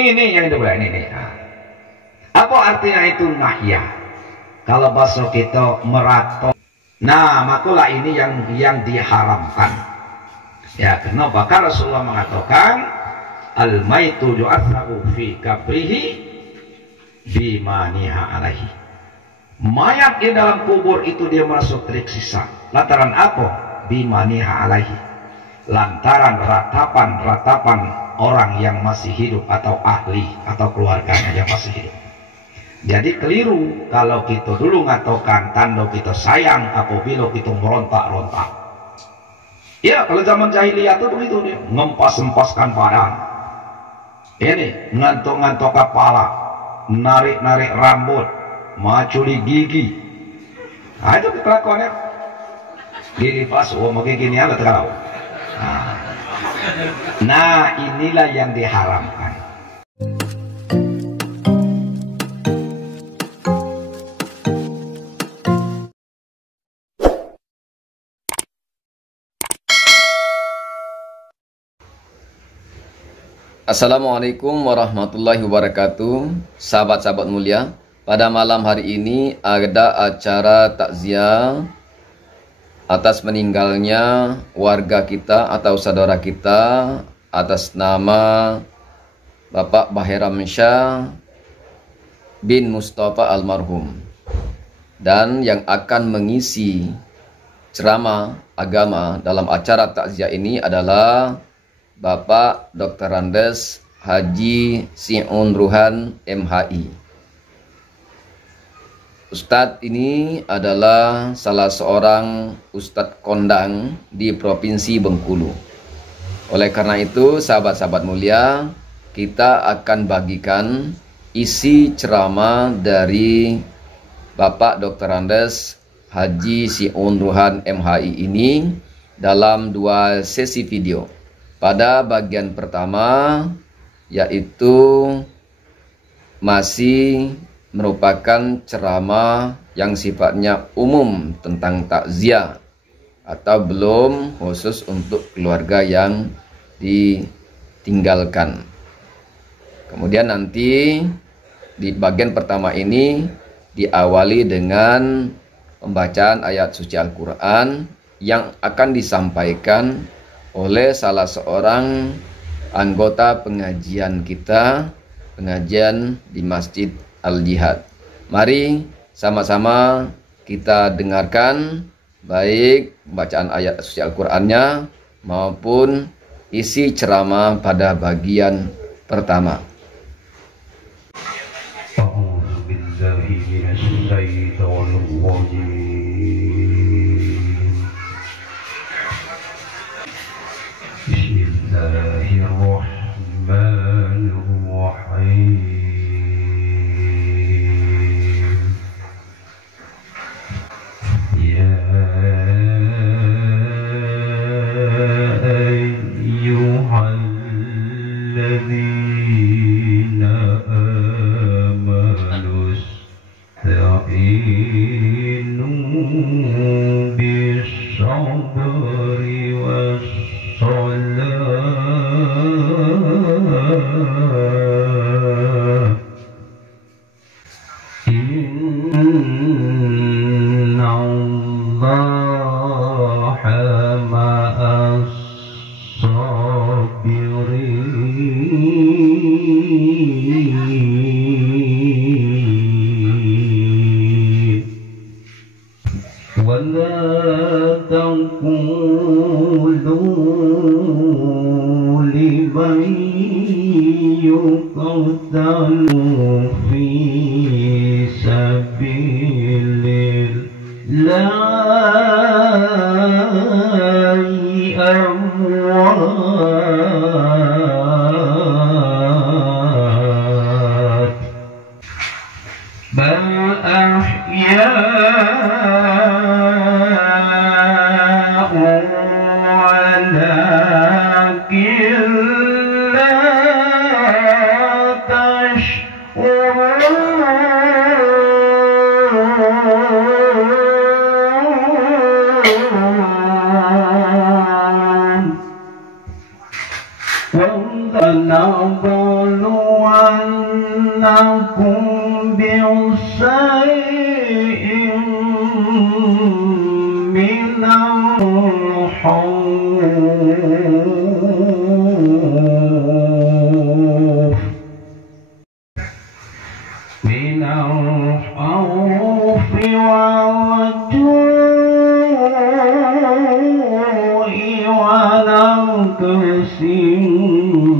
Ini yang itu boleh ini. Apa artinya itu nahya? Kalau bahasa kita merato. Nah, makulah ini yang diharamkan. Ya, kenapa? Karena Rasulullah mengatakan al-maitu yu'atsabu fi kabrihi bimaniha alaihi. Mayat di dalam kubur itu dia merasa tersiksa. Lantaran apa? Bimaniha alaihi. Lantaran ratapan orang yang masih hidup atau ahli atau keluarganya yang masih hidup. Jadi keliru kalau kita dulu ngatokan tanda kita sayang apabila kita merontak-rontak. Ya, kalau zaman jahiliyah itu begitu dia, ngempas-empaskan badan. Ini ngantok-ngantok kepala, narik-narik rambut, maculi gigi. Nah, itu kelakuannya. Gigi pas, mau gini ada terlalu. Nah, inilah yang diharamkan. Assalamualaikum warahmatullahi wabarakatuh. Sahabat-sahabat mulia, pada malam hari ini ada acara takziah atas meninggalnya warga kita atau saudara kita atas nama Bapak Baheram Syah bin Mustafa almarhum. Dan yang akan mengisi ceramah agama dalam acara takziah ini adalah Bapak Dr. Andes Haji Si'un Ruhan MHI. Ustadz ini adalah salah seorang Ustadz kondang di Provinsi Bengkulu. Oleh karena itu, sahabat-sahabat mulia, kita akan bagikan isi ceramah dari Bapak Dr. Andes Haji Si'un Ruhan MHI ini dalam 2 sesi video. Pada bagian pertama, yaitu masih merupakan ceramah yang sifatnya umum tentang takziah atau belum khusus untuk keluarga yang ditinggalkan. Kemudian nanti di bagian pertama ini diawali dengan pembacaan ayat suci Al-Quran yang akan disampaikan oleh salah seorang anggota pengajian kita, pengajian di Masjid Al-Jihad. Mari sama-sama kita dengarkan baik bacaan ayat suci Al-Qur'annya maupun isi ceramah pada bagian pertama. بشيء من الخوف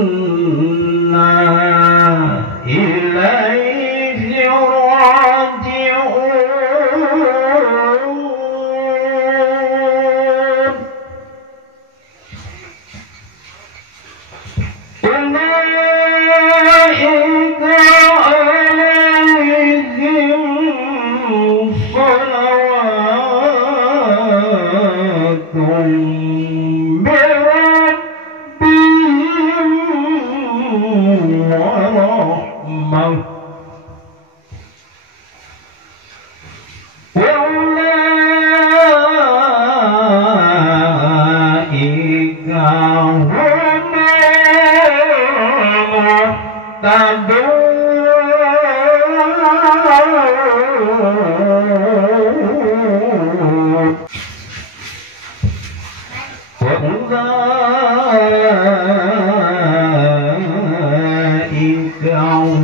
والجوع ونقص من الأموال والأنفس والثمرات وبشر الصابرين الذين إذا أصابتهم مصيبة قالوا إنا لله وإنا إليه راجعون أولئك عليهم صلوات من ربهم ورحمة وأولئك هم المهتدون وأولئك هم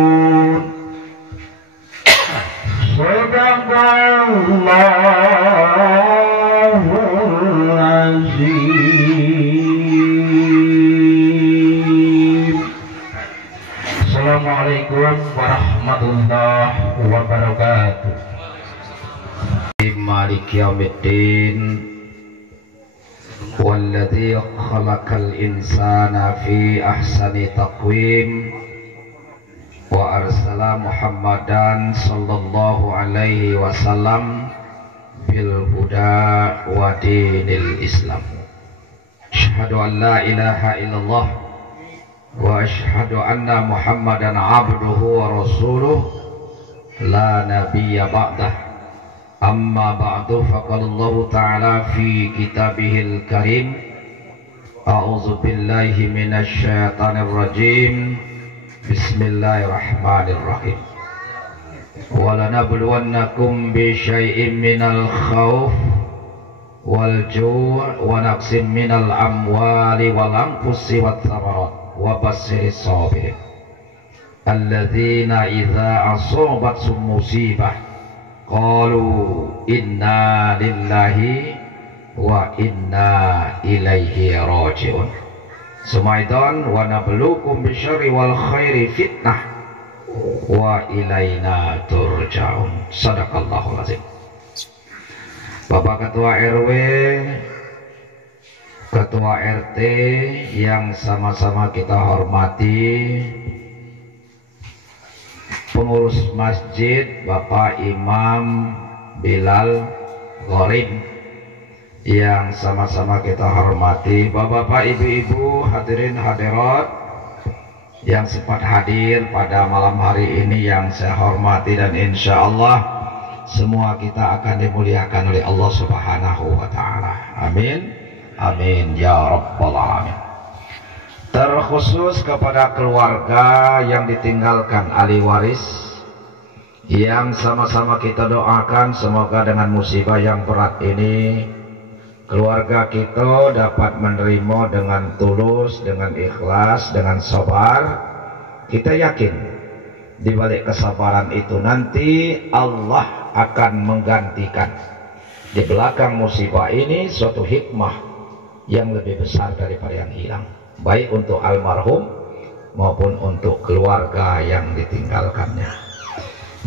المهتدون صدق الله العظيم. Assalamualaikum warahmatullahi wabarakatuh. Maliki yaumiddin walladzi khalaqal insana fi ahsani taqwim wa arsala Muhammadan sallallahu alaihi wasallam bil huda wa dinil Islam. Asyhadu an la ilaha illallah wa asyhadu anna Muhammadan abduhu wa rasuluh la nabiyya ba'dah. Amma ba'du, faqala Allah ta'ala fi kitabihil karim, a'udzu billahi minasy syaithanir rajim. Bismillahirrahmanirrahim. Wa lanabluwannakum bi syai'in minal khauf wal ju' wa naqsin minal amwali wal anfusi wat thamarat wa basyiris sabirin alladzina idza asabathum musibah qalu inna lillahi wa inna ilaihi raji'un. Sumaidan wa nabluukum bisyarri wal khairi fitnah wa ilaina turja'un. Sadaqallahul azim. Bapak Ketua RW, Ketua RT yang sama-sama kita hormati, pengurus masjid Bapak Imam Bilal Gharib yang sama-sama kita hormati, bapak-bapak, ibu-ibu, hadirin hadirat yang sempat hadir pada malam hari ini yang saya hormati, dan insya Allah semua kita akan dimuliakan oleh Allah Subhanahu wa Ta'ala. Amin, Amin ya rabbal alamin. Terkhusus kepada keluarga yang ditinggalkan ahli waris, yang sama-sama kita doakan semoga dengan musibah yang berat ini keluarga kita dapat menerima dengan tulus, dengan ikhlas, dengan sabar. Kita yakin di balik kesabaran itu nanti Allah akan menggantikan di belakang musibah ini suatu hikmah yang lebih besar daripada yang hilang, baik untuk almarhum maupun untuk keluarga yang ditinggalkannya.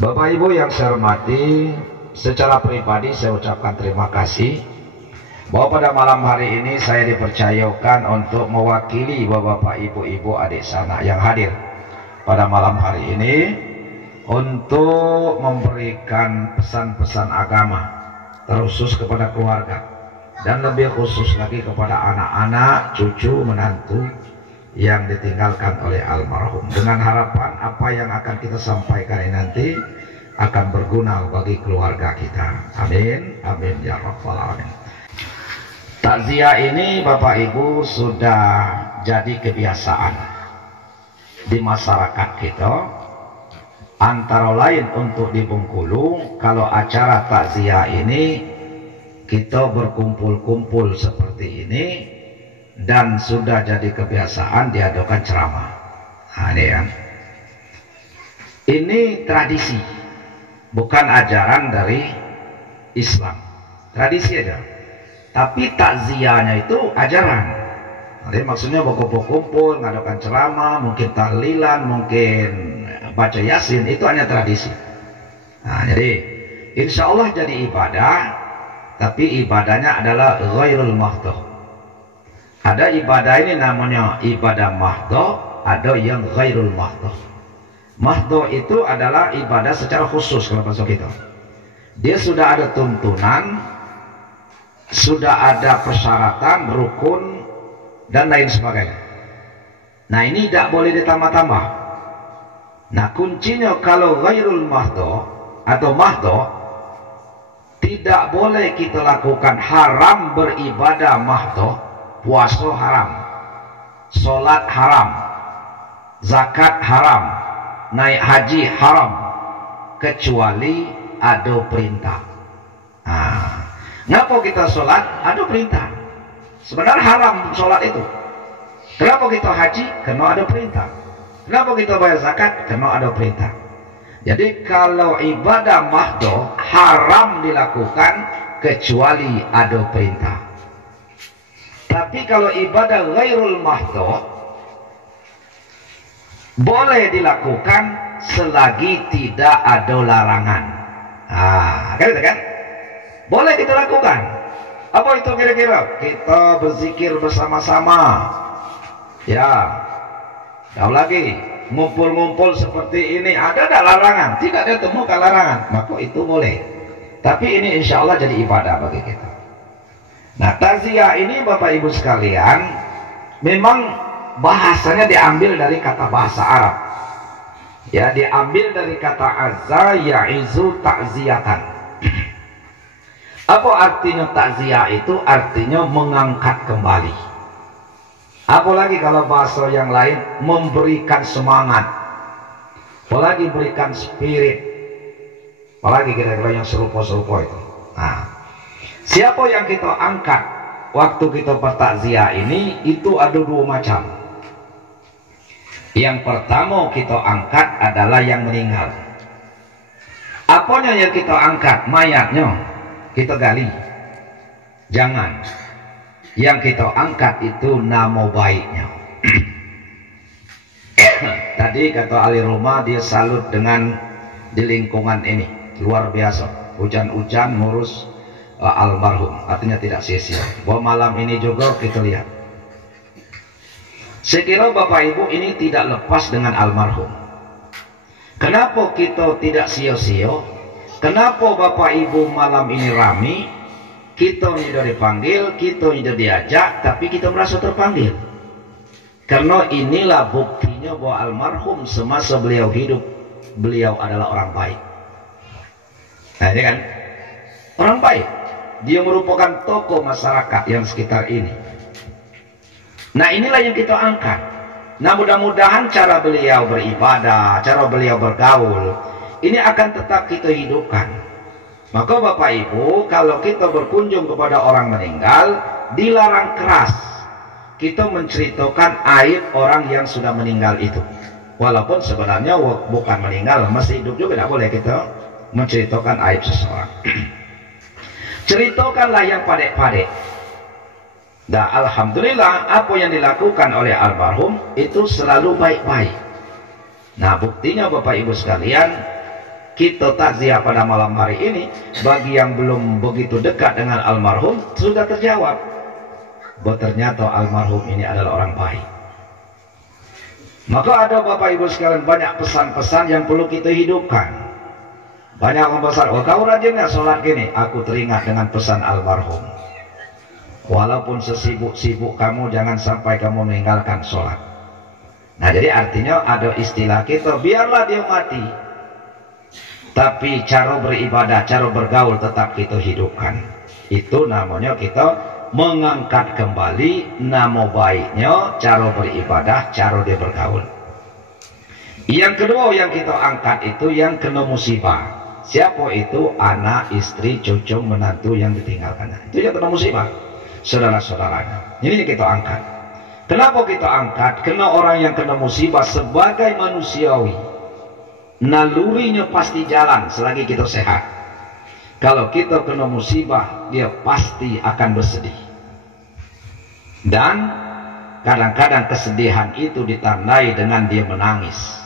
Bapak Ibu yang saya hormati, secara pribadi saya ucapkan terima kasih bahwa pada malam hari ini saya dipercayakan untuk mewakili Bapak Ibu adik sana yang hadir pada malam hari ini untuk memberikan pesan-pesan agama terkhusus kepada keluarga dan lebih khusus lagi kepada anak-anak, cucu, menantu yang ditinggalkan oleh almarhum, dengan harapan apa yang akan kita sampaikan ini nanti akan berguna bagi keluarga kita. Amin, amin ya rabbal alamin. Takziah ini Bapak Ibu sudah jadi kebiasaan di masyarakat kita. Antara lain untuk di Bengkulu, kalau acara takziah ini kita berkumpul-kumpul seperti ini dan sudah jadi kebiasaan diadakan ceramah. Nah, ini kan. Ini tradisi, bukan ajaran dari Islam. Tradisi aja. Tapi takziahnya itu ajaran. Jadi maksudnya berkumpul-kumpul, ngadakan ceramah, mungkin tahlilan, mungkin baca yasin, itu hanya tradisi. Nah, jadi insya Allah jadi ibadah, tapi ibadahnya adalah ghairul mahdoh. Ada ibadah ini namanya ibadah mahdoh, ada yang ghairul mahdoh. Mahdoh itu adalah ibadah secara khusus kalau bahasa kita. Dia sudah ada tuntunan, sudah ada persyaratan, rukun, dan lain sebagainya. Nah, ini tidak boleh ditambah-tambah. Nah, kuncinya kalau ghairul mahdoh atau mahdoh, tidak boleh kita lakukan, haram beribadah mahdoh. Puasa haram, sholat haram, zakat haram, naik haji haram, kecuali ada perintah. Nah, ngapa kita sholat? Ada perintah. Sebenarnya haram sholat itu. Kenapa kita haji? Karena ada perintah. Kenapa kita bayar zakat? Karena ada perintah. Jadi kalau ibadah mahdoh haram dilakukan kecuali ada perintah. Tapi kalau ibadah ghairul mahdoh boleh dilakukan selagi tidak ada larangan. Nah, kan? Boleh kita lakukan. Apa itu kira-kira? Kita berzikir bersama-sama. Ya. Tahu lagi, ngumpul-ngumpul seperti ini ada tak larangan? Tidak ditemukan larangan, maka itu boleh. Tapi ini insya Allah jadi ibadah bagi kita. Nah, takziah ini Bapak Ibu sekalian, memang bahasanya diambil dari kata bahasa Arab. Ya, diambil dari kata azza ya'izu takziatan. Apa artinya takziah itu? Artinya mengangkat kembali. Apalagi kalau bahasa yang lain, memberikan semangat, apalagi berikan spirit, apalagi kira-kira yang serupa-serupa itu. Nah, siapa yang kita angkat waktu kita bertakziah ini, itu ada dua macam. Yang pertama kita angkat adalah yang meninggal. Apanya yang kita angkat? Mayatnya kita gali. Jangan. Yang kita angkat itu nama baiknya. Tadi kata ahli rumah, dia salut dengan di lingkungan ini, luar biasa. Hujan-hujan ngurus almarhum, artinya tidak sia-sia. Bahwa malam ini juga kita lihat, saya kira Bapak Ibu ini tidak lepas dengan almarhum. Kenapa kita tidak sia-sia? Kenapa Bapak Ibu malam ini rame? Kita tidak dipanggil, kita tidak diajak, tapi kita merasa terpanggil. Karena inilah buktinya bahwa almarhum semasa beliau hidup, beliau adalah orang baik. Nah, ini kan orang baik. Dia merupakan tokoh masyarakat yang sekitar ini. Nah, inilah yang kita angkat. Nah, mudah-mudahan cara beliau beribadah, cara beliau bergaul, ini akan tetap kita hidupkan. Maka Bapak Ibu, kalau kita berkunjung kepada orang meninggal, dilarang keras kita menceritakan aib orang yang sudah meninggal itu. Walaupun sebenarnya bukan meninggal, masih hidup juga, tidak boleh kita menceritakan aib seseorang. Ceritakanlah yang padek-padek. Dan alhamdulillah apa yang dilakukan oleh almarhum itu selalu baik-baik. Nah, buktinya Bapak Ibu sekalian, kita takziah pada malam hari ini, bagi yang belum begitu dekat dengan almarhum sudah terjawab bahwa ternyata almarhum ini adalah orang baik. Maka ada Bapak Ibu sekalian banyak pesan-pesan yang perlu kita hidupkan. Banyak orang besar, oh kau rajin nggak sholat gini? Aku teringat dengan pesan almarhum. Walaupun sesibuk-sibuk kamu, jangan sampai kamu meninggalkan sholat. Nah, jadi artinya ada istilah kita, biarlah dia mati, tapi cara beribadah, cara bergaul tetap kita hidupkan. Itu namanya kita mengangkat kembali nama baiknya cara beribadah, cara dia bergaul. Yang kedua yang kita angkat itu yang kena musibah. Siapa itu? Anak, istri, cucu, menantu yang ditinggalkan. Itu yang kena musibah, saudara-saudaranya. Ini yang kita angkat. Kenapa kita angkat? Karena orang yang kena musibah sebagai manusiawi, nalurinya pasti jalan selagi kita sehat. Kalau kita kena musibah, dia pasti akan bersedih. Dan kadang-kadang kesedihan itu ditandai dengan dia menangis.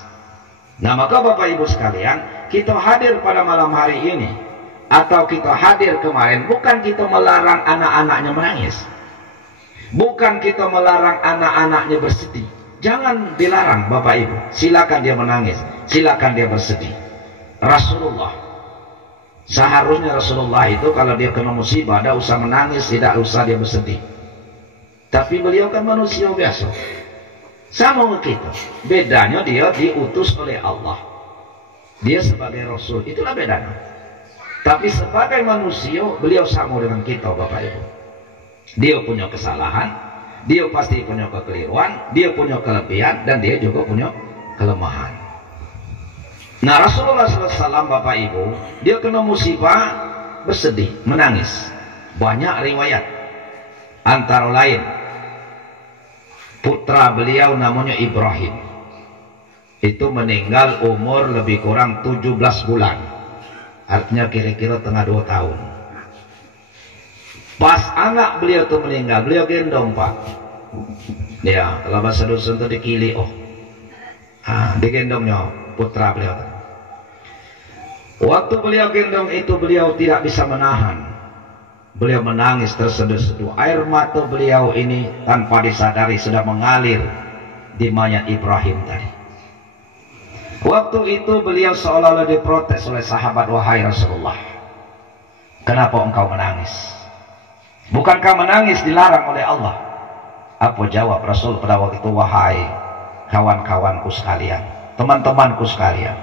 Nah, maka Bapak Ibu sekalian, kita hadir pada malam hari ini atau kita hadir kemarin, bukan kita melarang anak-anaknya menangis, bukan kita melarang anak-anaknya bersedih. Jangan dilarang Bapak Ibu, silakan dia menangis, silakan dia bersedih. Rasulullah, seharusnya Rasulullah itu kalau dia kena musibah, tidak usah menangis, tidak usah dia bersedih. Tapi beliau kan manusia biasa, sama dengan kita. Bedanya dia diutus oleh Allah, dia sebagai Rasul, itulah bedanya. Tapi sebagai manusia, beliau sama dengan kita Bapak Ibu. Dia punya kesalahan, dia pasti punya kekeliruan, dia punya kelebihan, dan dia juga punya kelemahan. Nah, Rasulullah SAW Bapak Ibu, dia kena musibah, bersedih, menangis. Banyak riwayat, antara lain putra beliau namanya Ibrahim, itu meninggal umur lebih kurang 17 bulan, artinya kira-kira tengah 2 tahun. Pas anak beliau itu meninggal, beliau gendong Pak. Ya, kalau bahasa dusun itu dikili, digendongnya putra beliau. Waktu beliau gendong itu, beliau tidak bisa menahan. Beliau menangis terseduh-seduh. Air mata beliau ini tanpa disadari sudah mengalir di mayat Ibrahim tadi. Waktu itu beliau seolah-olah diprotes oleh sahabat, wahai Rasulullah, kenapa engkau menangis? Bukankah menangis dilarang oleh Allah? Apa jawab Rasul pada waktu itu? Wahai kawan-kawanku sekalian, teman-temanku sekalian,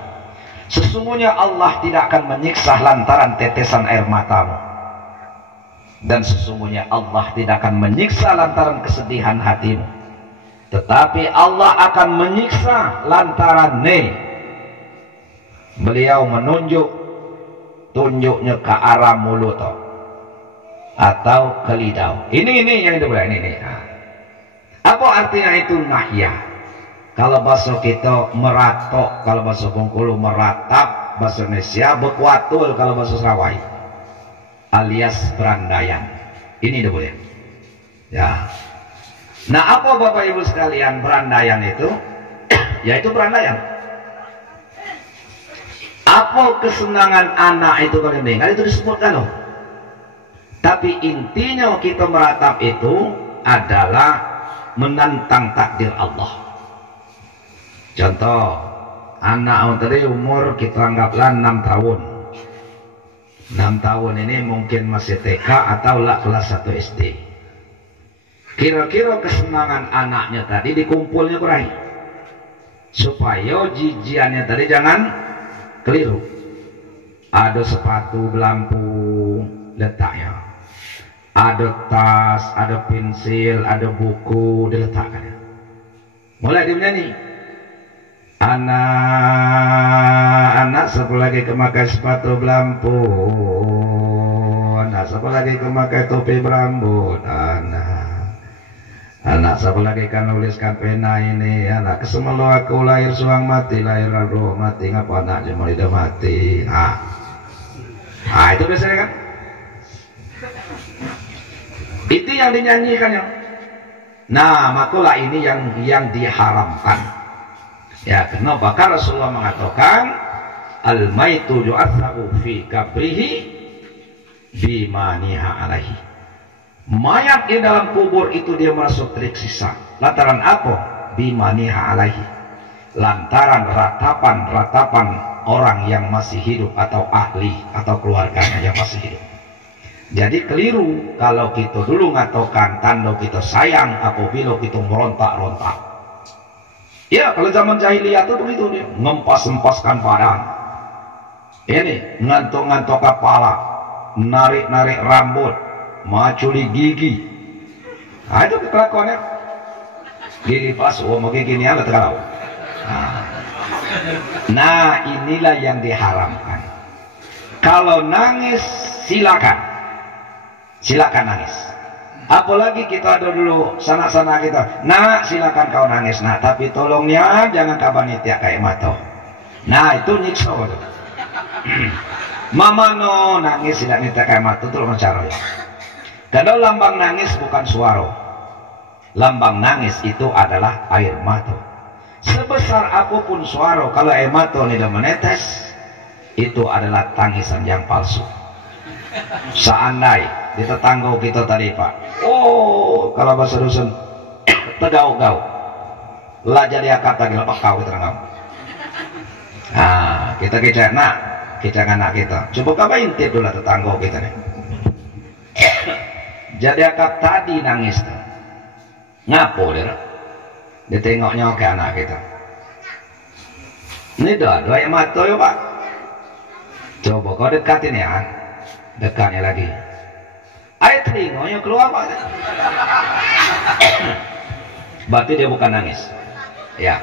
sesungguhnya Allah tidak akan menyiksa lantaran tetesan air matamu, dan sesungguhnya Allah tidak akan menyiksa lantaran kesedihan hatimu, tetapi Allah akan menyiksa lantaran beliau menunjuk tunjuknya ke arah mulut atau ke lidah. Ini yang itu boleh ini. Apa artinya itu? Nahya. Kalau bahasa kita meratok, kalau bahasa Bengkulu meratap, bahasa Indonesia bekwatul, kalau bahasa Sarawai alias berandaian. Ini boleh. Ya. Nah, apa Bapak Ibu sekalian berandaian itu? Yaitu berandaian. Apa kesenangan anak itu kalau meninggal itu disebutkan loh. Tapi intinya kita meratap itu adalah menantang takdir Allah. Contoh, anak tadi umur kita anggaplah 6 tahun. 6 tahun ini mungkin masih TK atau lah kelas 1 SD. Kira-kira kesenangan anaknya tadi dikumpulnya kurai, supaya jijiannya tadi jangan keliru. Ada sepatu, lampu letaknya. ada tas, ada pensil, ada buku diletakkan. Mulai dia menyanyi. Anak siapa lagi kemakai sepatu belampu, anak siapa lagi kemakai topi berambut, anak siapa lagi kan nuliskan pena ini, anak kesemelo aku lahir suang mati, lahir roh mati, ngapa anak cuma lidah mati. Itu biasanya kan, itu yang dinyanyikan ya. Nah, makulah ini yang diharamkan. Ya, kenapa? Karena Rasulullah mengatakan al-maitu yu'atsabu fi kabrihi bimaniha alaihi. Mayat di dalam kubur itu dia merasa tersiksa. Lantaran apa? Bimaniha alaihi. Lantaran ratapan orang yang masih hidup atau ahli atau keluarganya yang masih hidup. Jadi keliru kalau kita dulu ngatakan tanda kita sayang apabila kita merontak-rontak. Ya, kalau zaman jahiliyah itu begitu dia, ngempas-empaskan badan. Ini ngantuk-ngantuk kepala, narik-narik rambut, maculi gigi. Itu kelakuannya. Gigi pas, mau gigi ini ada terlalu. Nah, inilah yang diharamkan. Kalau nangis, silakan nangis. Apalagi kita ada dulu sana-sana kita, nah silakan kau nangis, nah tapi tolongnya jangan kau panitia kayak mato. Nah itu nyiksa betul. Mama no nangis tidak nita kayak mato itu mencaro ya. Karena lambang nangis bukan suara, lambang nangis itu adalah air mata. Sebesar apapun suara, kalau air mata tidak menetes, itu adalah tangisan yang palsu. Seandai di tetangga kita tadi Pak, kalau bahasa dusun tegau-gau lah jadi akad lagi lepak kau kita ngam. Kita kecak anak kita coba coba intip dulu tetangga kita nih. Jadi akad tadi nangis tuh ngapo dia tengoknya ke anak kita ini dua yang mata ya Pak, coba kau dekatin ya, dekatnya lagi air telinganya keluar Pak. Berarti dia bukan nangis ya,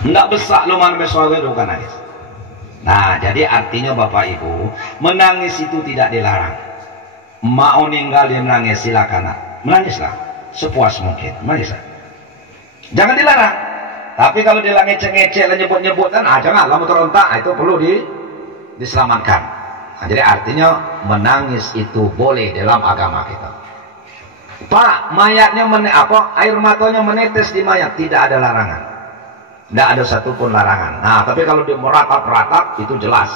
enggak besak lumayan besar itu bukan nangis. Nah jadi artinya Bapak Ibu, menangis itu tidak dilarang. Mau ninggal dia menangis silakan, menangislah sepuas mungkin, menangislah, jangan dilarang. Tapi kalau dia ngecek-ngecek dan nyebut-nyebutan, jangan lama terontak, itu perlu diselamatkan. Nah, jadi artinya menangis itu boleh dalam agama kita. Pak, mayatnya air matanya menetes di mayat, tidak ada larangan. Tidak ada satupun larangan. Nah, tapi kalau dia meratap-ratap itu jelas.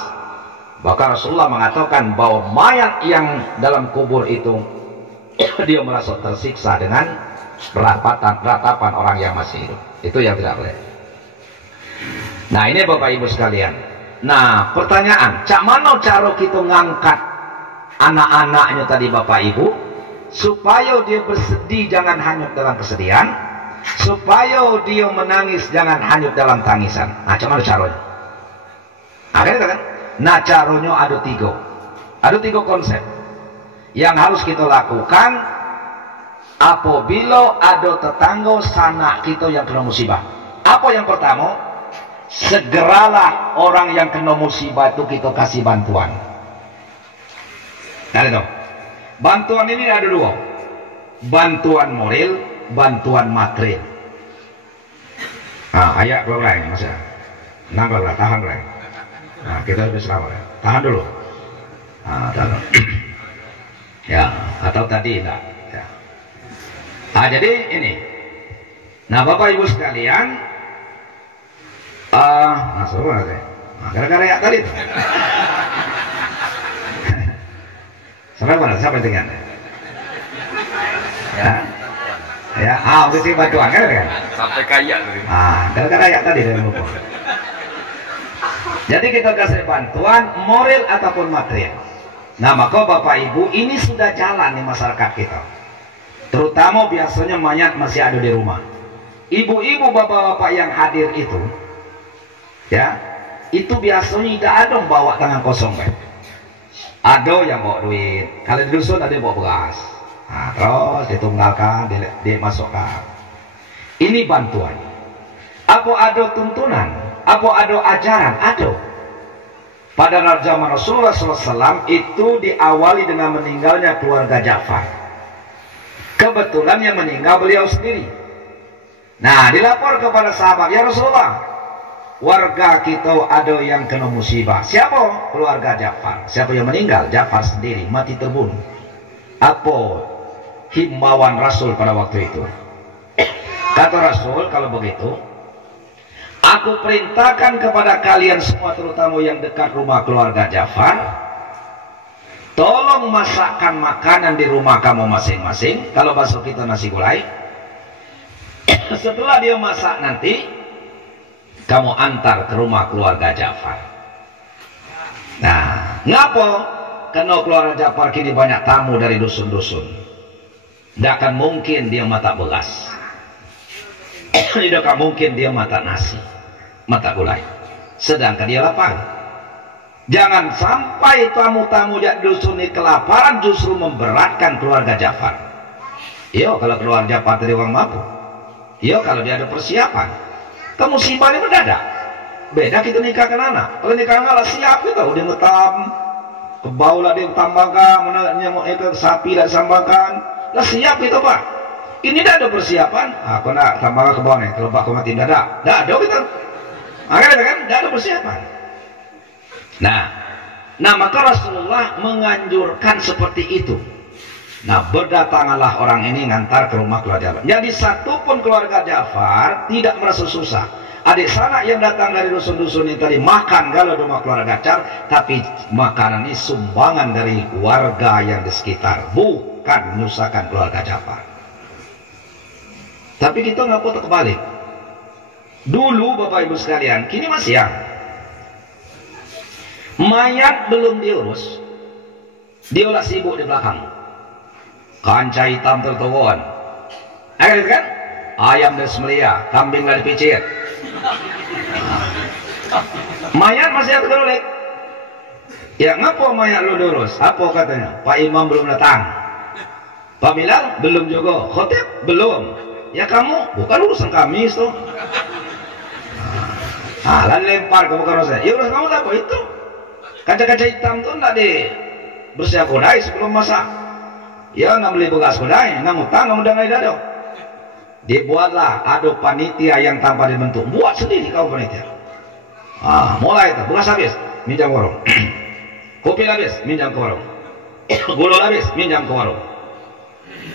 Bahkan Rasulullah mengatakan bahwa mayat yang dalam kubur itu dia merasa tersiksa dengan ratapan orang yang masih hidup. Itu yang tidak boleh. Nah, ini Bapak Ibu sekalian. Nah, pertanyaan, cak mana cara kita ngangkat anak-anaknya tadi Bapak Ibu supaya dia bersedih jangan hanyut dalam kesedihan, supaya dia menangis jangan hanyut dalam tangisan. Nah, cak mana caranya? Akhirnya kan? Nah, caranya ada tiga konsep yang harus kita lakukan apabila ada tetangga sanak kita yang kena musibah. Apa yang pertama? Segeralah orang yang kena musibah itu kita kasih bantuan. Nah, itu. Bantuan ini ada dua. Bantuan moral, bantuan material. Nah, ayat berapa ini Mas? Nambah lah, tahan lah. Nah, kita habis lama ya. Tahan dulu. Nah, tahan. Ya, atau tadi enggak. Ya. Nah, jadi ini. Nah, Bapak Ibu sekalian, seru aja. Nah, gara-gara ya tadi itu. Sampai mana? Siapa yang tinggal? Ya, mesti bantuan kan? Sampai kaya tadi. Gara-gara ya tadi dari lupa. Jadi kita kasih bantuan moral ataupun material. Nah, maka Bapak Ibu ini sudah jalan di masyarakat kita. Terutama biasanya mayat masih ada di rumah. Ibu-ibu, bapak-bapak yang hadir itu, ya, itu biasanya tidak ada bawa tangan kosong, Ada yang bawa duit, kalau di dusun ada yang bawa beras. Nah, terus ditunggalkan, dimasukkan. Ini bantuan. Apa ada tuntunan? Apa ada ajaran? Ada. Pada zaman Rasulullah SAW itu diawali dengan meninggalnya keluarga Ja'far. Kebetulan yang meninggal beliau sendiri. Nah, dilapor kepada sahabat, ya Rasulullah, warga kita ada yang kena musibah. Siapa? Keluarga Ja'far. Siapa yang meninggal? Ja'far sendiri, mati terbunuh. Apa himbauan Rasul pada waktu itu? Kata Rasul, kalau begitu, aku perintahkan kepada kalian semua, terutama yang dekat rumah keluarga Ja'far, tolong masakkan makanan di rumah kamu masing-masing. Kalau bahasa kita nasi gulai. Setelah dia masak nanti, kamu antar ke rumah keluarga Ja'far. Nah, ngapa? Karena keluarga Ja'far kini banyak tamu dari dusun-dusun. Tidak akan mungkin dia mata beras. Tidak akan mungkin dia mata nasi, mata gulai. Sedangkan dia lapar. Jangan sampai tamu-tamu dari dusun ini kelaparan justru memberatkan keluarga Ja'far. Iya, kalau keluarga Ja'far tadi orang mampu. Iya, kalau dia ada persiapan. Kamu musibah ini mendadak. Beda kita nikahkan anak. Kalau nikahkan anak siap kita udah ngetam, kebau lah dia tambahkan, mana nyamuk itu sapi lah disambangkan. Lah siap kita Pak. Ini dah ada persiapan. Aku nak tambahkan kebau nih. Kalau aku mati dadak. Dah ada kita. Makanya kan dah ada persiapan. Nah maka Rasulullah menganjurkan seperti itu. Nah, berdatanganlah orang ini ngantar ke rumah keluarga Ja'far. Jadi satu pun keluarga Ja'far tidak merasa susah. Adik sanak yang datang dari dusun-dusun ini tadi makan kalau di rumah keluarga Ja'far, tapi makanan ini sumbangan dari warga yang di sekitar, bukan menyusahkan keluarga Ja'far. Tapi kita nggak potong kebalik. Dulu Bapak Ibu sekalian, kini masih siang. Mayat belum diurus, dia ulah sibuk di belakang. Kanca hitam tertuan. Ayo kan? Ayam dan semelia, kambing lah dipicit. Mayat masih ada kerulik. Ya ngapa mayat lu diurus? Apa katanya? Pak Imam belum datang. Pak Bilal belum juga. Khotib belum. Ya kamu, bukan urusan kami itu. Lalu lempar ke muka saya. Ya urusan kamu apa itu? Kaca-kaca hitam tuh nggak bersiap kodai sebelum masak. Ya nggak beli bekas kodai, nggak ngutang, nggak mudah nggak ada. Dibuatlah ada panitia yang tanpa dibentuk. Buat sendiri kau panitia. Mulai itu bekas habis, minjam ke warung. Kopi habis, minjam ke warung. Gula habis, minjam ke warung.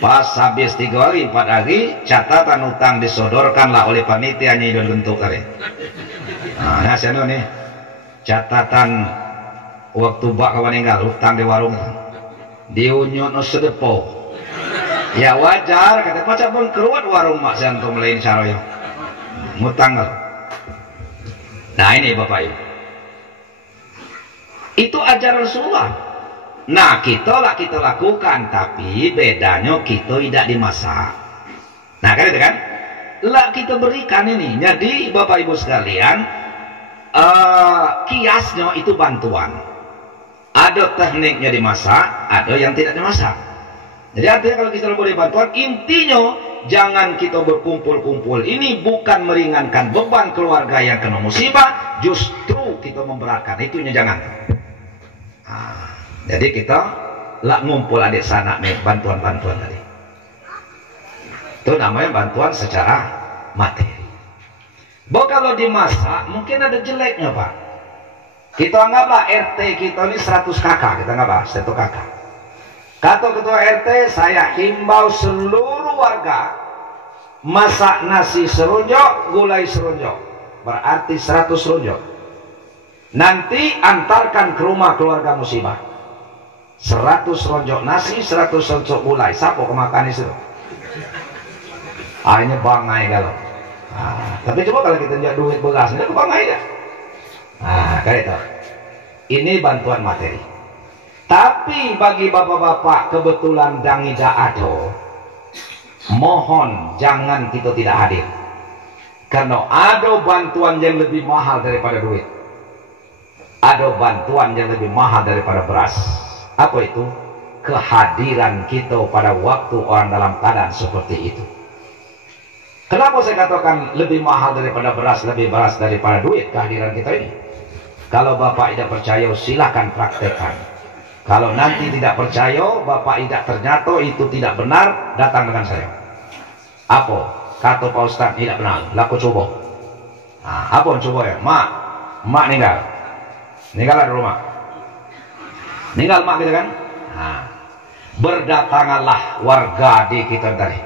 Pas habis 3 hari, 4 hari, catatan utang disodorkanlah oleh panitia ini dan bentuk kali. Nah, saya nih catatan waktu bak kawan meninggal utang di warung diunyut no sedepo. Ya wajar, kata pacar pun keluar warung mak saya untuk melain caroyo ngutang. Nah ini Bapak Ibu, itu ajaran Rasulullah. Nah kita lakukan, tapi bedanya kita tidak dimasak. Nah kan itu kan, lah kita berikan ini. Jadi Bapak Ibu sekalian, kiasnya itu bantuan. Ada tekniknya dimasak, ada yang tidak dimasak. Jadi artinya kalau kita boleh bantuan, intinya jangan kita berkumpul-kumpul. Ini bukan meringankan beban keluarga yang kena musibah, justru kita memberatkan. Itunya jangan. Jadi kita ngumpul adik sanak nih, bantuan-bantuan tadi. Itu namanya bantuan secara materi. Bahwa kalau dimasak mungkin ada jeleknya Pak. Kita anggaplah RT kita ini 100 kakak, kita anggaplah 1 kakak. Kata ketua RT, saya himbau seluruh warga masak nasi seronjok, gulai seronjok. Berarti 100 seronjok. Nanti antarkan ke rumah keluarga musibah. 100 seronjok nasi, 100 seronjok gulai. Siapa kemakan itu? Ini bangai kalau. Tapi coba kalau kita lihat duit beras, ini bangai ya. Kayak itu. Ini bantuan materi. Tapi bagi bapak-bapak kebetulan dan tidak ada, mohon jangan kita tidak hadir. Karena ada bantuan yang lebih mahal daripada duit. Ada bantuan yang lebih mahal daripada beras. Apa itu? Kehadiran kita pada waktu orang dalam keadaan seperti itu. Kenapa saya katakan lebih mahal daripada beras, lebih beras daripada duit kehadiran kita ini? Kalau Bapak tidak percaya, silakan praktekkan. Kalau nanti tidak percaya, Bapak tidak ternyata itu tidak benar, datang dengan saya. Apa? Kata Pak Ustaz tidak benar, laku coba. Nah, apa yang coba ya? Mak ninggal di rumah. Ninggal mak gitu kan? Nah, berdatanganlah warga di kita tadi.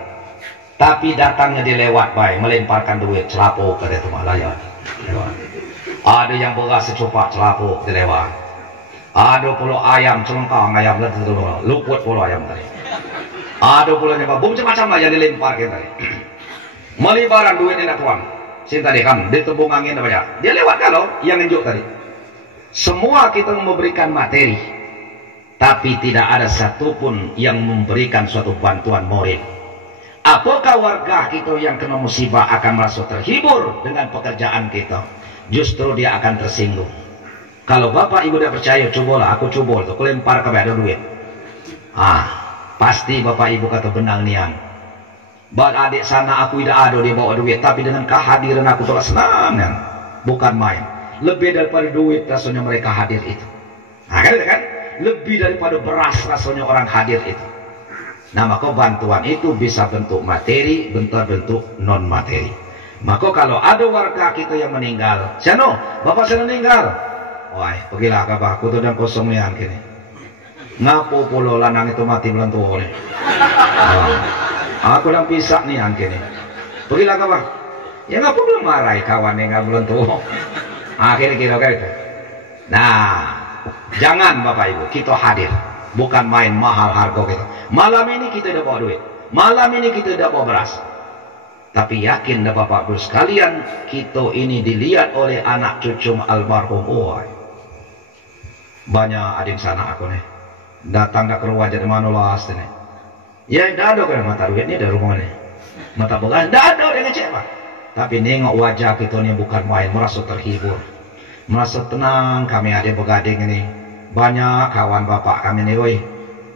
Tapi datangnya dilewat baik, melemparkan duit, celapuk ke itu malah ya. Ada yang beras secupak, celapuk dilewat. Ada pula ayam celengkang, ayam luput pula ayam tadi. Ada pula yang macam-macam lah yang dilempar kita tadi. Melibaran duit ini tuan. Sin tadi kan ditebung angin apa ya? Dia lewat kalau yang nunjuk tadi. Semua kita memberikan materi, tapi tidak ada satupun yang memberikan suatu bantuan moral. Apakah warga kita yang kena musibah akan merasa terhibur dengan pekerjaan kita? Justru dia akan tersinggung. Kalau Bapak Ibu tidak percaya, cobalah, aku coba tuh, aku lempar ke ada duit. Pasti Bapak Ibu kata benang nian. Buat adik sana aku tidak ada dia bawa duit, tapi dengan kehadiran aku telah senang kan? Bukan main. Lebih daripada duit rasanya mereka hadir itu. Kan? Lebih daripada beras rasanya orang hadir itu. Nah, maka bantuan itu bisa bentuk materi, bentuk non materi. Maka kalau ada warga kita yang meninggal, Sano, Bapak saya meninggal. Wah, pergilah kabar, aku tuh dan kosong nih kini. Ngapo polo lanang itu mati belentu nih. Aku dan pisah nih kini. Pergilah kabar. Ya ngapo belum marahi kawan yang nggak belentu. Kira-kira itu. Nah, jangan Bapak Ibu, kita hadir. Bukan main mahal harga kita. Malam ini kita tidak bawa duit. Malam ini kita tidak bawa beras. Tapi yakin dah Bapak Ibu sekalian, kita ini dilihat oleh anak cucu almarhum. Banyak adik sana aku nih. Datang dah keluar jadi mana lah asli. Ya tidak ada kan mata duit ni dari rumah ni. Mata beras tidak ada dengan siapa. Tapi nengok wajah kita ni bukan main, merasa terhibur. Merasa tenang kami adik begading ini. Banyak kawan bapak kami ni,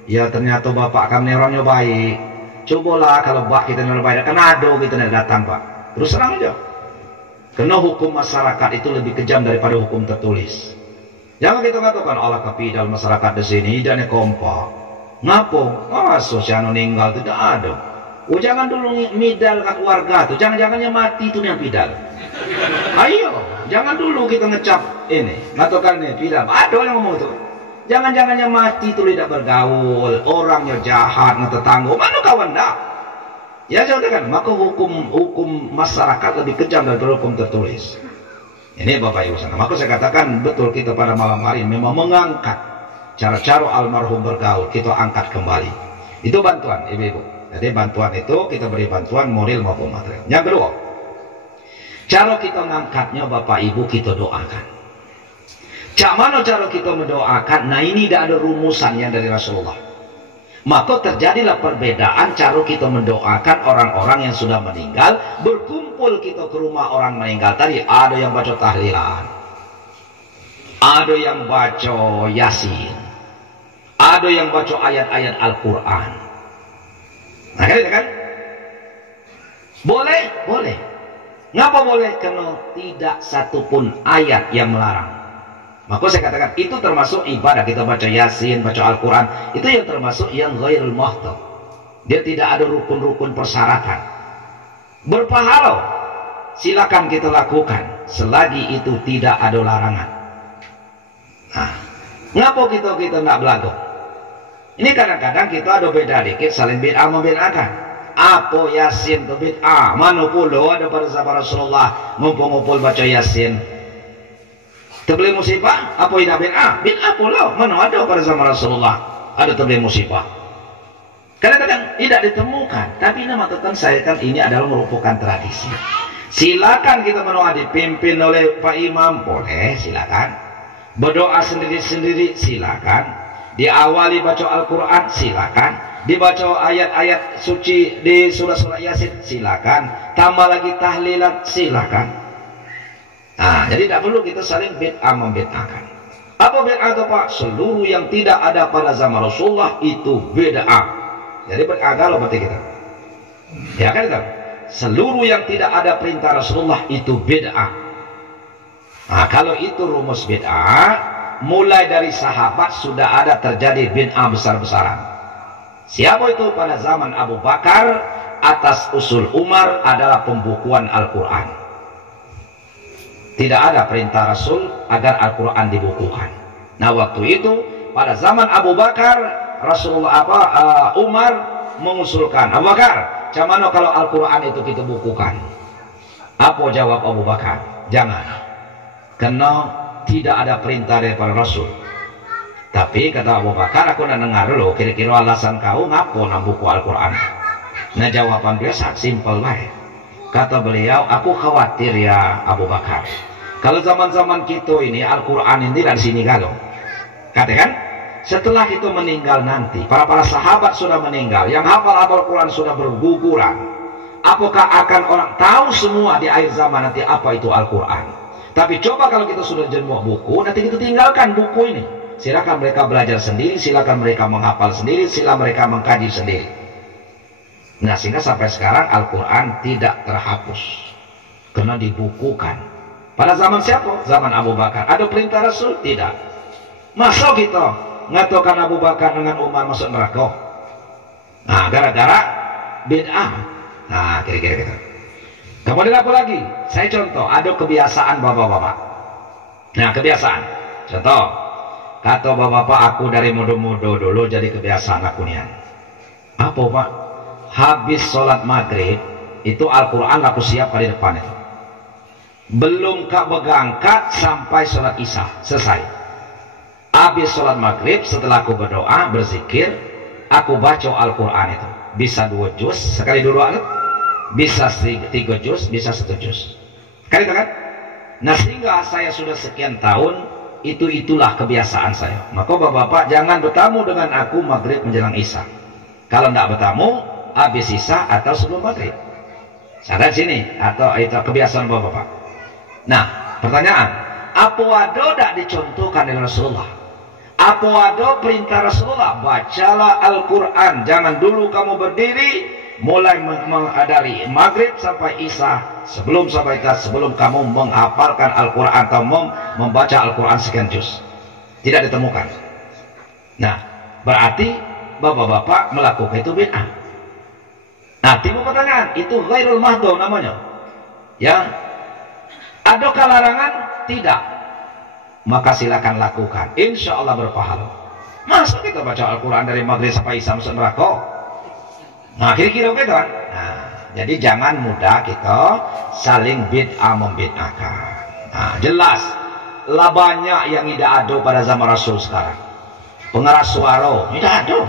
ya ternyata bapak kami ni orangnya baik. Cobalah kalau bak kita ni baik, kan ada kita ni datang pak. Terus terang aja. Karena hukum masyarakat itu lebih kejam daripada hukum tertulis. Jangan kita katakan Allah kapidal masyarakat di sini dan kompak. Ngapo? Sosial meninggal tidak ada. Jangan dulu midal kat warga tu, jangan-jangannya mati tu yang pidal. Ayo, jangan dulu kita ngecap ini, ngatakan ini pidal. Ada yang ngomong itu. Jangan-jangannya mati tu tidak bergaul, orangnya jahat, ngetetanggo, mana kawan dah. Ya saya katakan, maka hukum masyarakat lebih kejam daripada hukum tertulis. Ini Bapak Ibu sana. Maka saya katakan betul kita pada malam hari memang mengangkat cara-cara almarhum bergaul, kita angkat kembali. Itu bantuan Ibu-Ibu. Jadi bantuan itu kita beri bantuan moral maupun material. Yang kedua, cara kita mengangkatnya Bapak Ibu kita doakan. Cak mana cara kita mendoakan? Nah ini tidak ada rumusan yang dari Rasulullah. Maka terjadilah perbedaan cara kita mendoakan orang-orang yang sudah meninggal. Berkumpul kita ke rumah orang meninggal tadi. Ada yang baca tahlilan, ada yang baca Yasin, ada yang baca ayat-ayat Al-Quran. Nah kan? Boleh, boleh. Ngapa boleh? Karena tidak satupun ayat yang melarang. Maka saya katakan itu termasuk ibadah. Kita baca Yasin, baca Al-Quran, itu yang termasuk yang ghairul muhtab. Dia tidak ada rukun-rukun persyaratan. Berpahala, silakan kita lakukan selagi itu tidak ada larangan. Nah, ngapa kita nggak belagu? Ini kadang-kadang kita ada beda dikit, saling bid'ah membeda'kan. Apa Yasin itu bid'ah? Mana pula ada pada sahabat Rasulullah ngumpul-ngumpul baca Yasin. Terbeli musibah, apa tidak bid'ah? Bid'ah pula. Mana ada pada zaman Rasulullah ada terbeli musibah? Kadang-kadang tidak ditemukan. Tapi nama tentang saya kan ini adalah merupakan tradisi. Silakan kita mendoa dipimpin oleh Pak Imam, boleh silakan. Berdoa sendiri-sendiri silakan. Diawali baca Al-Quran silakan. Dibaca ayat-ayat suci di surah-surah Yasin silakan. Tambah lagi tahlilan silakan. Nah, jadi tidak perlu kita saling bid'ah membid'ahkan. Apa bid'ah itu Pak? Seluruh yang tidak ada pada zaman Rasulullah itu bid'ah. Jadi bid'ah galau berarti kita. Ya kan itu? Seluruh yang tidak ada perintah Rasulullah itu bid'ah. Nah, kalau itu rumus bid'ah, mulai dari sahabat sudah ada terjadi bid'ah besar-besaran. Siapa itu? Pada zaman Abu Bakar, atas usul Umar adalah pembukuan Al-Quran. Tidak ada perintah Rasul agar Al-Quran dibukukan. Nah, waktu itu pada zaman Abu Bakar, Rasulullah Umar mengusulkan, Abu Bakar, cuman kalau Al-Quran itu kita bukukan. Apa jawab Abu Bakar? Jangan, karena tidak ada perintah daripada Rasul. Tapi kata Abu Bakar, aku nak dengar dulu kira-kira alasan kau ngapo nak buku Al-Quran. Nah, jawaban dia sangat simpel lah. Kata beliau, aku khawatir ya Abu Bakar, kalau zaman-zaman kita ini Al-Quran ini dari sini kalau katakan setelah itu meninggal nanti, para sahabat sudah meninggal, yang hafal Al-Quran sudah berguguran, apakah akan orang tahu semua di akhir zaman nanti apa itu Al-Quran? Tapi coba kalau kita sudah jenuh buku, nanti kita tinggalkan buku ini, silakan mereka belajar sendiri, silakan mereka menghafal sendiri, silakan mereka mengkaji sendiri. Nah, sehingga sampai sekarang Al-Quran tidak terhapus karena dibukukan. Pada zaman siapa? Zaman Abu Bakar. Ada perintah Rasul? Tidak. Masa kita ngatakan Abu Bakar dengan Umar masuk neraka? Nah, gara-gara bid'ah. Nah, kira-kira gitu. Kemudian apa lagi? Saya contoh, ada kebiasaan bapak-bapak. Nah, kebiasaan. Contoh, kata bapak-bapak, aku dari muda-muda dulu jadi kebiasaan aku nian. Apa Pak? Habis sholat maghrib itu Al-Quran aku siap di depan itu, belum kak berangkat sampai sholat isya selesai. Habis sholat maghrib, setelah aku berdoa berzikir, aku baca Al-Quran itu bisa 2 juz sekali dua, bisa 3 juz, bisa 1 juz kali itu kan. Nah, sehingga saya sudah sekian tahun itulah kebiasaan saya. Maka bapak-bapak jangan bertamu dengan aku maghrib menjelang isya. Kalau tidak bertamu habis isya atau sebelum maghrib, sadar sini, atau itu kebiasaan bapak-bapak. Nah, pertanyaan, apa ada tak dicontohkan dari Rasulullah? Apa ada perintah Rasulullah? Bacalah Al-Quran, jangan dulu kamu berdiri mulai dari maghrib sampai isya, sebelum kamu menghafalkan Al-Quran atau membaca Al-Quran sekian juz. Tidak ditemukan. Nah, berarti bapak-bapak melakukan itu bid'ah. Nah, timbul pertanyaan, itu ghairul mahdoh namanya. Ya, adakah larangan? Tidak. Maka silakan lakukan, insya Allah berpahala. Masa kita baca Al-Quran dari maghrib sampai isya masuk neraka? Nah, kira-kira gitu kan. Nah, jadi jangan mudah kita saling bid'ah membid'ahkan. Nah, jelas lah banyak yang tidak ada pada zaman Rasul sekarang. Pengeras suara tidak ada.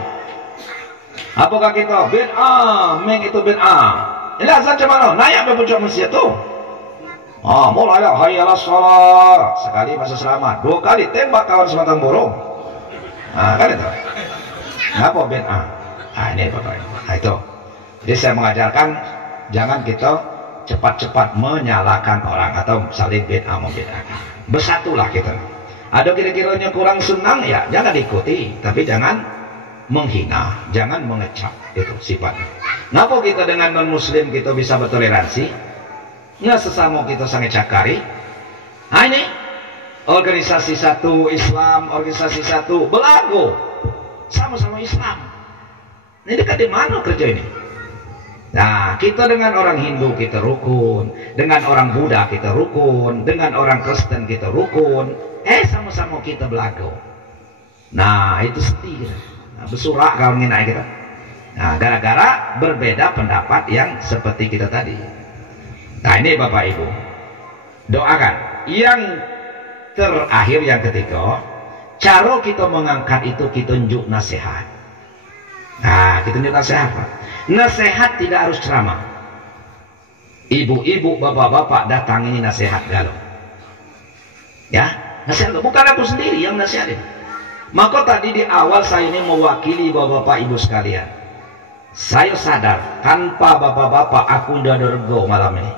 Apakah kita bid'ah? Meng itu bid'ah. Ini azan cuman naik ke puncak masjid tu. Mulailah hayyalah sholat. Sekali masa selamat, 2 kali tembak kawan sebatang burung. Nah, kan itu. Apa bid'ah? Nah, ini Bapak. Nah, itu. Jadi saya mengajarkan jangan kita cepat-cepat menyalahkan orang atau saling bid'ah membid'ahkan. Bersatulah kita. Ada kira-kiranya kurang senang ya, jangan diikuti, tapi jangan menghina, jangan mengecap, itu sifatnya. Ngapa kita dengan non muslim kita bisa bertoleransi? Nggak sesama kita sangat cakari. Nah, ini organisasi satu Islam, organisasi satu belagu, sama-sama Islam. Ini dekat di mana kerja ini? Nah, kita dengan orang Hindu kita rukun, dengan orang Buddha kita rukun, dengan orang Kristen kita rukun, sama-sama kita belagu. Nah, itu sedih kita. Bersurak kalau ngina kita. Nah, gara-gara berbeda pendapat yang seperti kita tadi. Nah, ini Bapak Ibu, doakan. Yang terakhir, yang ketiga, cara kita mengangkat itu kita tunjuk nasihat. Nah, kita tunjuk nasihat. Nasihat tidak harus ceramah. Ibu-ibu, bapak-bapak datang ini nasihat galau. Ya, nasihat bukan aku sendiri yang nasihatin. Maka tadi di awal saya ini mewakili bapak-bapak ibu sekalian. Saya sadar tanpa bapak-bapak aku tidak ada rego malam ini.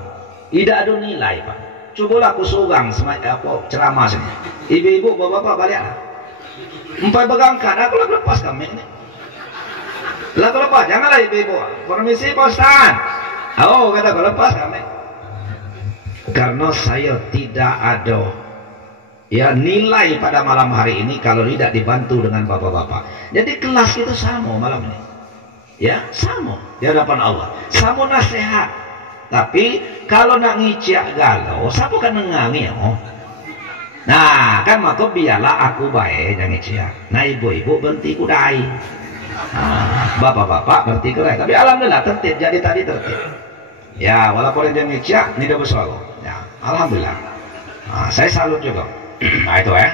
Tidak ada nilai Pak. cobalah aku sugang apa ceramah sini. Ibu-ibu, bapak-bapak baliklah. Empat pegangkan, aku lah lepas kami ini. Lah aku lepas, janganlah ibu-ibu. Permisi Pak Ustaz. Oh, kata aku lepas kami. Karena saya tidak ada ya nilai pada malam hari ini kalau tidak dibantu dengan bapak-bapak. Jadi kelas itu sama malam ini. Ya, sama di hadapan Allah. Sama nasihat. Tapi kalau nak ngicak galau, siapa kan mengangi oh. Nah, kan maka biarlah aku baik yang ngicak. Nah, ibu-ibu berhenti kudai. Bapak-bapak berhenti kudai. Tapi alhamdulillah tertib, jadi tadi tertib. Ya, walaupun dia ngicak, tidak bersuara. Ya, alhamdulillah. Nah, saya salut juga. Nah, itu ya.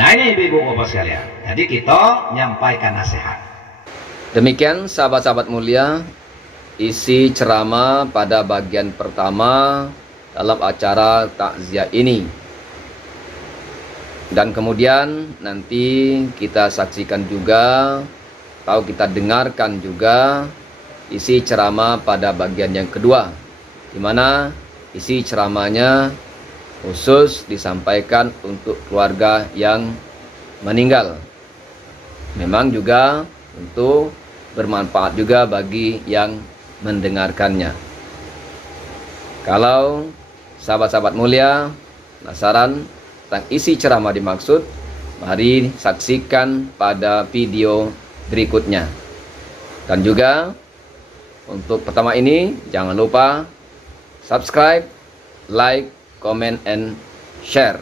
Nah, ini ibu-ibu bapak sekalian. Jadi kita nyampaikan nasihat. Demikian sahabat-sahabat mulia, isi ceramah pada bagian pertama dalam acara takziah ini. Dan kemudian nanti kita saksikan juga atau kita dengarkan juga isi ceramah pada bagian yang kedua, di mana isi ceramahnya khusus disampaikan untuk keluarga yang meninggal. Memang juga tentu bermanfaat juga bagi yang mendengarkannya. Kalau sahabat-sahabat mulia penasaran tentang isi ceramah dimaksud, mari saksikan pada video berikutnya. Dan juga untuk pertama ini jangan lupa subscribe, like, comment, and share.